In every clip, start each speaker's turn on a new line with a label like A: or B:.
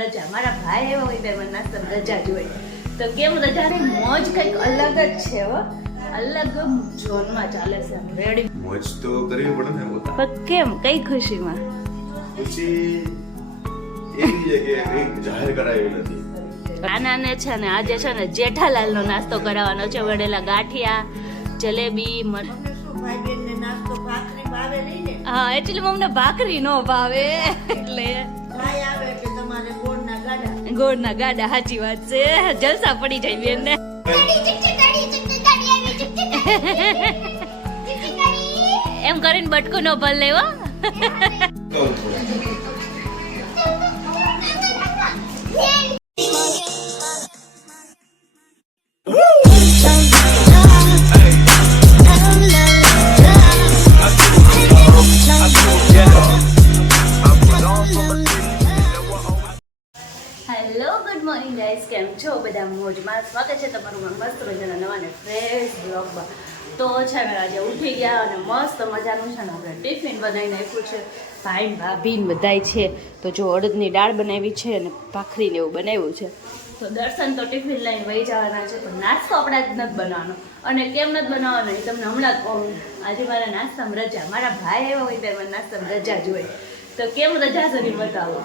A: રજા. મારા ભાઈ એવા હોય ત્યારે મને રજા તો કેમ રજાની મોજ કંઈક અલગ જ છે હો. અલગ ઝોનમાં ચાલે છે. રેડી
B: મોજ તો કરવી પડે ને
A: પણ કેમ કઈ ખુશીમાં?
B: ખુશી એવી છે કે કંઈક જાહેર કરાયું નથી.
A: નાનાને છે ને આજે છે ને જેઠાલાલનો નાસ્તો કરાવવાનો છે. વડેલા ગાંઠિયા જલેબી હા એટલે મમને ભાખરી નો ભાવે. એટલે
C: ગોળના ગાડા
A: સાચી વાત છે. જલસા પડી જાય બેન ને. એમ કરીને બટકું નો ભલ લેવો તમારું મસ્ત મજાના નવા ને ફ્રેશ બ્લોગમાં તો છે ને આજે ઉઠી ગયા અને મસ્ત મજાનું છે ને આપણે ટિફિન બનાવી નાખ્યું છે. ભાઈ ભાભી બધાય છે. તો જો અડદની દાળ બનાવી છે અને ભાખરીને એવું બનાવ્યું છે. તો દર્શન તો ટિફિન લઈને વહી જવાના છે, પણ નાસ્તો આપણે જ નથી બનાવવાનો. અને કેમ નથી બનાવવાનો એ તમને હમણાં જ કહું. આજે મારા નાસ્તામાં રજા. મારા ભાઈ એવા હોય ત્યારે નાસ્તામાં રજા જોઈએ તો કેમ રજા છે બતાવો?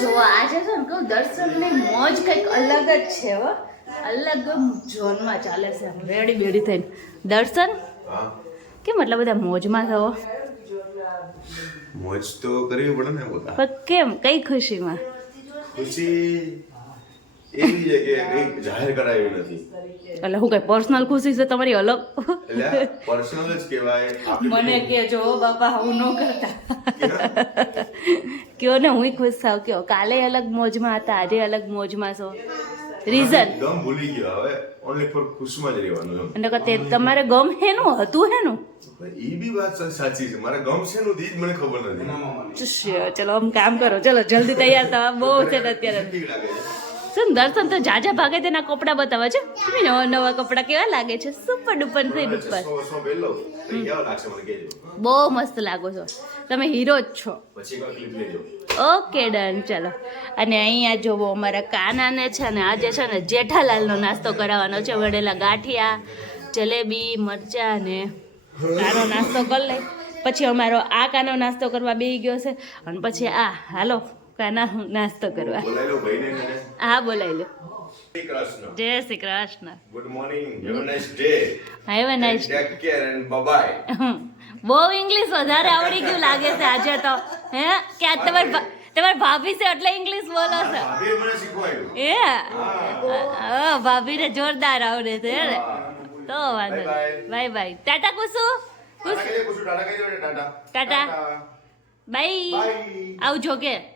A: જો આજે છે ને કહું, દર્શનની મોજ કંઈક અલગ જ છે હો. અલગ ઝોનમાં ચાલે છે. રેડી બેડી થઈને. દર્શન?
B: હા.
A: કેમ એટલા બધા મોજમાં થવો
B: મોજ તો કરવી પડે ને બધા.
A: પણ કેમ? કઈ ખુશીમાં?
B: ખુશી એવી છે કે કઈ જાહેર કરાયું નથી.
A: એટલે હું કઈ પર્સનલ ખુશી છે તમારી અલગ?
B: પર્સનલ જ કહેવાય.
A: મને કે જો બાપા હું ન કરતા. કયો ને હું ખુશ થાવ. કયો? કાલે અલગ મોજમાં હતા આજે અલગ મોજમાં છો? રીઝન
B: ગમ ભૂલી ગયો. હવે ઓન્લી ફોર ખુશમાં જ રહેવાનું એમ.
A: એટલે કે તે તમારે ગમ હેનું? હતું હેનું?
B: એ બી વાત સાચી છે. મારા ગમ છે નું દીજ મને ખબર નથી.
A: ચલો આમ કામ કરો. ચલો જલ્દી તૈયાર થવા બહુ છે અત્યારે. શું દર્શન તો જાજા ભાગે તેના કપડા બતાવે છે? નવા નવા કપડા કેવા લાગે છે? સુપર ડુપર થઈ ડુપર બહુ મસ્ત લાગો છો. તમે હીરો જ છો. ઓકે ડન ચલો. અને અહીંયા જોવો અમારા કાનાને છે ને આજે છે ને જેઠાલાલનો નાસ્તો કરાવવાનો છે વડેલા ગાંઠિયા જલેબી મરચા ને કાનો નાસ્તો કરી લઈ. પછી અમારો આ કાનો નાસ્તો કરવા બેસી ગયો છે. અને પછી આ હાલો કાના નાસ્તો કરવા. હા બોલાવી લો. જય Shri Krishna.
B: Good morning have nice day
A: have a nice
B: take care and bye
A: બહુ ઇંગ્લિશ વધારે આવડી ગયું લાગે છે આજે તો. હે? કે આજ તમાર ભા- ભાભી છે એટલે ઇંગ્લિશ બોલો છો?
B: ભાભીએ મને શીખવાડ્યું.
A: એ હા. ભાભીને જોરદાર આવડે છે હે ને? તો વાંધો. બાય બાય ટાટા કુસુ?
B: કહી ટાટા ટાટા.
A: બાય આવજો કે.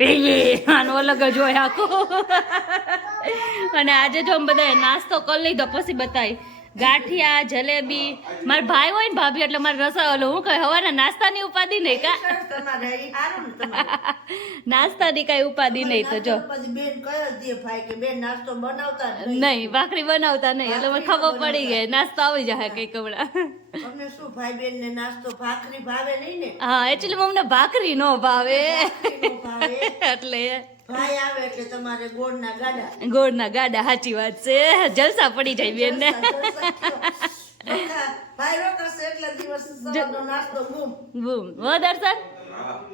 A: આનો અલગ જ હોય આખો. અને આજે જો અમે બધાએ નાસ્તો કરી લીધો, પછી બતાવી ગાંઠિયા જલેબી. મારા ભાઈ હોય ને ભાભી એટલે મારે રસા ઓલું હું કહે હવાના નાસ્તાની ઉપાધિ નહીં કા? નાસ્તાની કઈ ઉપાધિ નહીં તો જો.
C: નહીં.
A: ભાખરી બનાવતા નહીં એટલે મને ખબર પડી ગઈ નાસ્તો આવી જાય કઈ કપડા
C: શું ભાઈ નાસ્તો ભાખરી ભાવે નહીં ને?
A: હા એટલે મને ભાખરી નો
C: ભાખરી નો ભાવે.
A: એટલે
C: ભાઈ આવે એટલે તમારે ગોળના ગાડા.
A: ગોળના ગાડા સાચી વાત છે. જલસા પડી જાય બેન. ને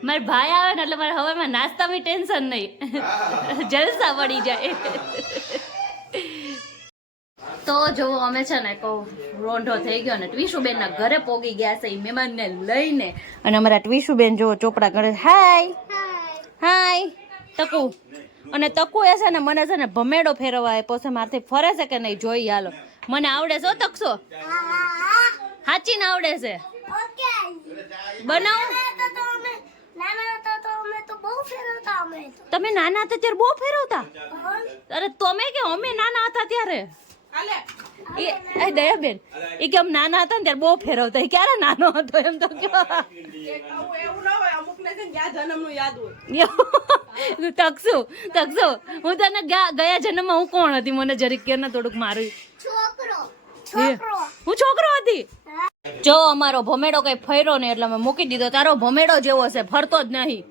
A: મારા ભાઈ આવે ને એટલે મારે હવામાં નાસ્તામાં ટેન્શન નહીં. જલસા પડી જાય. તો જોવો અમે છે ને કહું રોંઢો થઈ ગયો ને ટ્વીશુબેનના ઘરે પોગી ગયા છે એ મહેમાનને લઈને. અને અમારા ટ્વીશુબેન જો ચોપડા ઘરે હાય. હાય. તકુ. અને તકુ એ છે ને મને છે ને ભમેડો ફેરવવા આપ્યો છે, મારથી ફરે છે કે નહીં, જોઈ હાલો. મને આવડે છે તકશો. હાચી ને આવડે છે. બનાવ. તમે નાના હતા ત્યારે બહુ ફેરવતા? અરે તમે કે અમે નાના હતા ત્યારે? એ દયાબેન, એ કે નાના હતા ને ત્યારે બહુ ફેરવતા. ક્યારે નાનો હતો એમ તો કયો? તકસુ તકસુ હું તને ગયા જન્મમાં હું કોણ હતી? મને જરીક કે ને થોડુંક મારું. હું છોકરો હતી? જો અમારો ભમેડો કઈ ફર્યો ને એટલે મેં મૂકી દીધો. તારો ભમેડો જેવો છે ફરતો જ નહીં.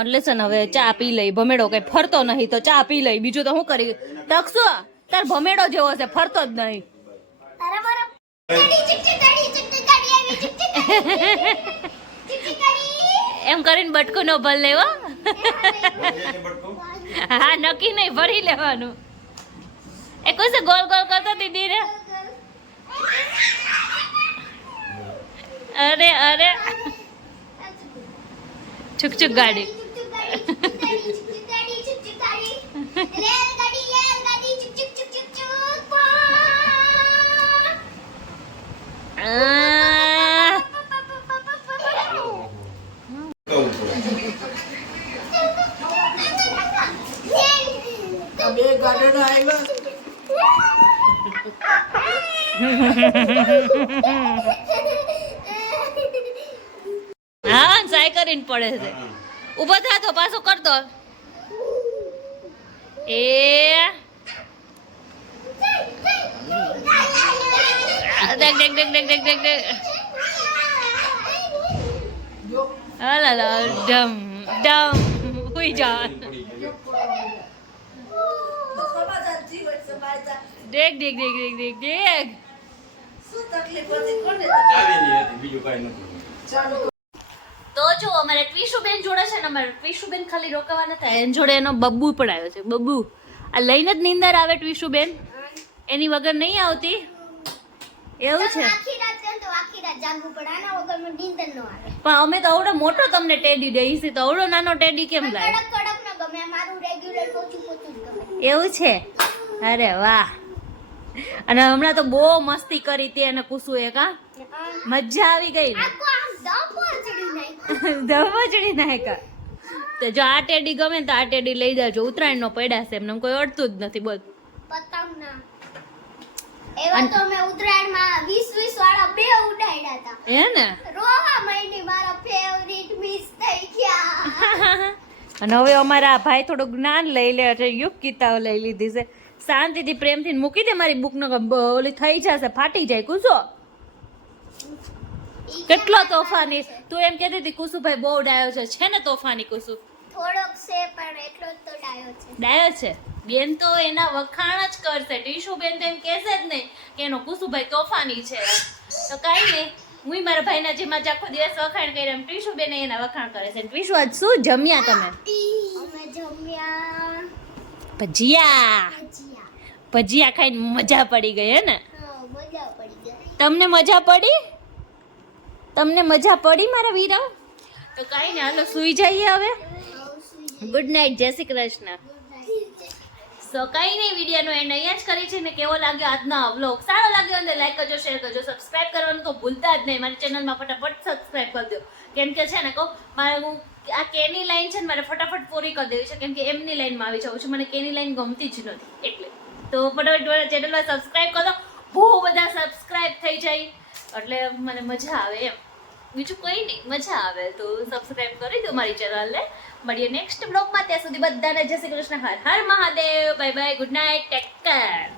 A: એટલે છે ને હવે ચા પી લઈ. ભમેડો કઈ ફરતો નહીં તો ચા પી લઈ. બીજું તો શું કરી? ટકસો તાર ભમેડો જેવો છે ફરતો જ નહીં. એમ કરીને બટકું નો ભલ લેવો. હા નક્કી નહીં ભરી લેવાનું. એ કોઈ છે? ગોલ ગોલ કરતો દીદી રે અરે. અરે છુક છુક ગાડી. હા સાય કરીને પડે છે. ઊભો થા તો પાછો કરતો એ. દેખ દેખ દેખ દેખ દેખ દેખ દેખ. અલા ડમ ડમ. હુઈ જા. દેખ દેખ દેખ દેખ દેખ દેખ.
C: શું તકલીફ હતી? કોને
B: બીજું કાંઈ નથી.
C: ચાલો
A: તો જો અમારે ટ્વીશુબેન જોડે છે ને અમારે ટ્વીશુબેન ખાલી રોકાવા નથી એન જોડે એનો બબ્બુ પણ આવ્યો છે બબ્બુ. આ લઈને જ નીંદર આવે ટ્વીશુબેન. એની વગર નહીં આવતી. એવું છે.
D: આખી રાત કેમ તો આખી રાત જાગવું પડે આના વગર મને નીંદર ન આવે.
A: પણ અમે તો અવડો મોટો તમને ટેડી દઈએ છીએ તો અવડો નાનો ટેડી કેમ
D: મને
A: લાવે
D: કડક કડક ન ગમે મારું રેગ્યુલર પોચું પોચું જ ગમે.
A: એવું છે. અરે વાહ. અને હમણાં તો બહુ મસ્તી કરી હતી અને કુસુ એક હા મજા આવી ગઈ
D: આખું ચડી નાખ્યું.
A: તો જો આ ટેડી ગમે તો આ ટેડી લઈ જાજો. ઉત્તરાયણ નો પડ્યા છે એમને કોઈ અડતું જ નથી બોલ.
D: પતંગ એવા તો મેં ઉત્તરાયણમાં વીસ વીસ વાળા બે ઉડાડ્યા હતા.
A: હે ને?
D: રોવા માંડી મારા ફેવરિટ મિસ થઈ ગયા.
A: અને હવે અમારા ભાઈ થોડું જ્ઞાન લઈ લે એટલે યુગ કિતાબ લઈ લીધી છે. શાંતિથી પ્રેમથી મૂકી દે મારી બુક નો ઓલી થઈ જશે ફાટી જાય. કુસો કેટલો તોફાની? તું એમ કહેતી હતી કુસુભાઈ બહુ ડાયો છે. છે ને તોફાની કુસુ
D: થોડોક છે પણ એટલો તો ડાયો છે.
A: ડાયો છે? બેન તો એના વખાણ જ કરશે. ટીશુ બેન તો એમ કહેશે જ નહીં કે એનો કુસુભાઈ તોફાની છે. તો કાંઈ નહીં હું મારા ભાઈના જેમાં જ આખો દિવસ વખાણ કરી એમ ટીશુ બેન એના વખાણ કરે છે. ટીશુ આજ શું જમ્યા તમે?
D: અમે જમ્યા.
A: ભજીયા.
D: ભજીયા
A: ખાઈને મજા પડી ગઈ હે ને?
D: હા મજા પડી ગઈ.
A: તમને મજા પડી? તમને મજા પડી મારા વીરા? તો કાંઈ નહીં હાલો સુઈ જઈએ હવે. ગુડ નાઇટ જય શ્રી કૃષ્ણ. સો કઈ નહીં વિડીયોનો એન્ડ અહીંયા જ કરી છે ને કેવો લાગ્યો આજનો વ્લોગ સારો લાગ્યો તો લાઈક કરજો શેર કરજો સબસ્ક્રાઈબ કરવાનું તો ભૂલતા જ નહીં. મારી ચેનલમાં ફટાફટ સબસ્ક્રાઈબ કરી દો. કેમ કે છે ને કહું મારે હું આ કેની લાઈન છે ને મારે ફટાફટ પૂરી કરી દેવી છે. કેમ કે એમની લાઈનમાં આવી જાઉં છું. મને કેની લાઈન ગમતી જ નથી. એટલે તો ફટાફટ ચેનલમાં સબસ્ક્રાઇબ કરો. બહુ બધા સબસ્ક્રાઇબ થઈ જાય. એટલે મને મજા આવે એમ. બીજું કંઈ નહીં, મજા આવે. તો સબસ્ક્રાઇબ કરી દો મારી ચેનલને મળીએ નેક્સ્ટ બ્લોગમાં ત્યાં સુધી બધાને જય Shri Krishna. Har Har Mahadev. Bye bye good night take care